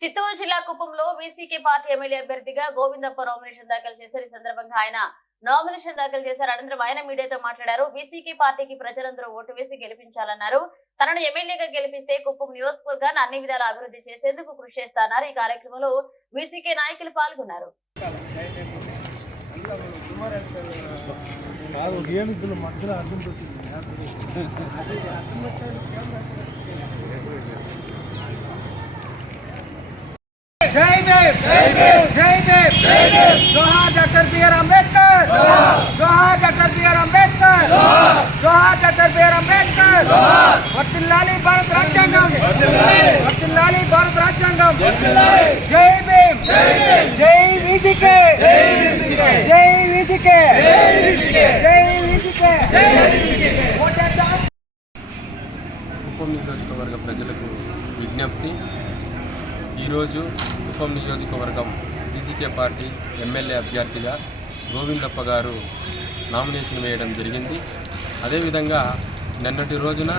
చిత్తూరు జిల్లా కుప్పంలో VCK party MLA అభ్యర్థిగా గోవిందప్ప నామినేషన్ దాఖలు చేశారు. ఈ సందర్భంగా ఆయన నామినేషన్ దాఖలు చేశారు. అనంతరం ఆయన మీడియాతో మాట్లాడారు. వీసీకే పార్టీకి ప్రజలందరూ ఓటు వేసి గెలిపించాలన్నారు. తనను ఎమ్మెల్యేగా గెలిపిస్తే కుప్పం నియోజకవర్గాన్ని అన్ని విధాల అభివృద్ధి చేసేందుకు కృషి చేస్తారన్నారు ఈ కార్యక్రమంలో వీసీకే నాయకులు పాల్గొన్నారు. కాదు మధ్యలో అర్థం వచ్చింది జై భీమ్ జై భీమ్ జోహార్ డాక్టర్ బిఆర్ అంబేద్కర్ జోహార్ డాక్టర్ బిఆర్ అంబేద్కర్ జోహార్ డాక్టర్ బిఆర్ అంబేద్కర్ వర్తిల్లాలి భారత రాజ్యాంగం వర్తిల్లాలి భారత రాజ్యాంగం జై భీమ్ జై వీసీకే జై వీసీకే జై వీసీకే ఓటేద్దాం కుప్పం నియోజకవర్గ ప్రజలకు విజ్ఞప్తి. ఈరోజు కుప్పం నియోజకవర్గం బీసీకే పార్టీ ఎమ్మెల్యే అభ్యర్థిగా గోవిందప్ప గారు నామినేషన్ వేయడం జరిగింది. అదేవిధంగా నిన్నటి రోజున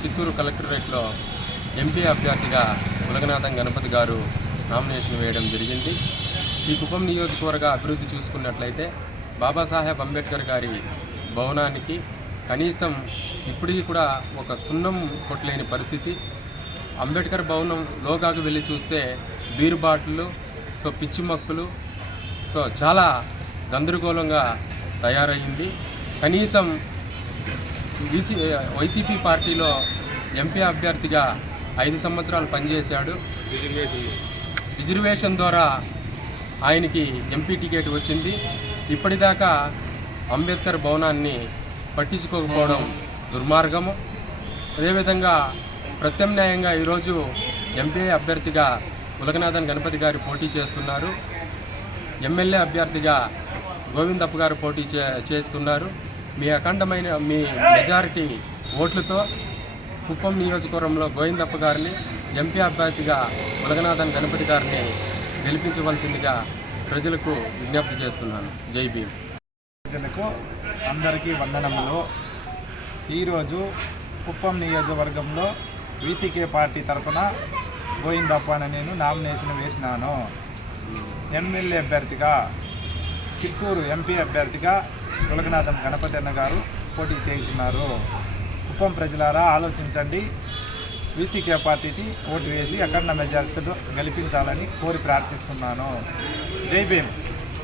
చిత్తూరు కలెక్టరేట్లో ఎంపీ అభ్యర్థిగా ఉలగనాథం గణపతి గారు నామినేషన్ వేయడం జరిగింది. ఈ కుప్పం నియోజకవర్గ అభివృద్ధి చూసుకున్నట్లయితే బాబాసాహెబ్ అంబేద్కర్ గారి భవనానికి కనీసం ఇప్పటికీ కూడా ఒక సున్నం కొట్టలేని పరిస్థితి. అంబేద్కర్ భవనం లోగాకు వెళ్ళి చూస్తే బీరు బాటిళ్ళు సో పిచ్చి మొక్కలు సో చాలా గందరగోళంగా తయారయ్యింది. కనీసం వీసీ వైసీపీ పార్టీలో ఎంపీ అభ్యర్థిగా ఐదు సంవత్సరాలు పనిచేశాడు. రిజర్వేషన్ ద్వారా ఆయనకి ఎంపీ టికెట్ వచ్చింది. ఇప్పటిదాకా అంబేద్కర్ భవనాన్ని పట్టించుకోకపోవడం దుర్మార్గము. అదేవిధంగా ప్రత్యామ్నాయంగా ఈరోజు ఎంపీ అభ్యర్థిగా ఉలగనాథన్ గణపతి గారు పోటీ చేస్తున్నారు. ఎమ్మెల్యే అభ్యర్థిగా గోవిందప్ప గారు పోటీ చే చేస్తున్నారు. మీ అఖండమైన మీ మెజారిటీ ఓట్లతో కుప్పం నియోజకవర్గంలో గోవిందప్ప గారిని ఎంపీ అభ్యర్థిగా ఉలగనాథన్ గణపతి గారిని గెలిపించవలసిందిగా ప్రజలకు విజ్ఞప్తి చేస్తున్నాను. జై భీమ్. ప్రజలకు అందరికీ వందనములు. ఈరోజు కుప్పం నియోజకవర్గంలో వీసీకే పార్టీ తరఫున గోవిందప్ప నేను నామినేషన్ వేసినాను. ఎమ్మెల్యే అభ్యర్థిగా చిత్తూరు ఎంపీ అభ్యర్థిగా గులకనాథం గణపతి అన్న గారు పోటీ చేస్తున్నారు. కుప్పం ప్రజలారా ఆలోచించండి. వీసీకే పార్టీకి ఓటు వేసి అఖండ మెజార్టీతో గెలిపించాలని కోరి ప్రార్థిస్తున్నాను. జై భీమ్.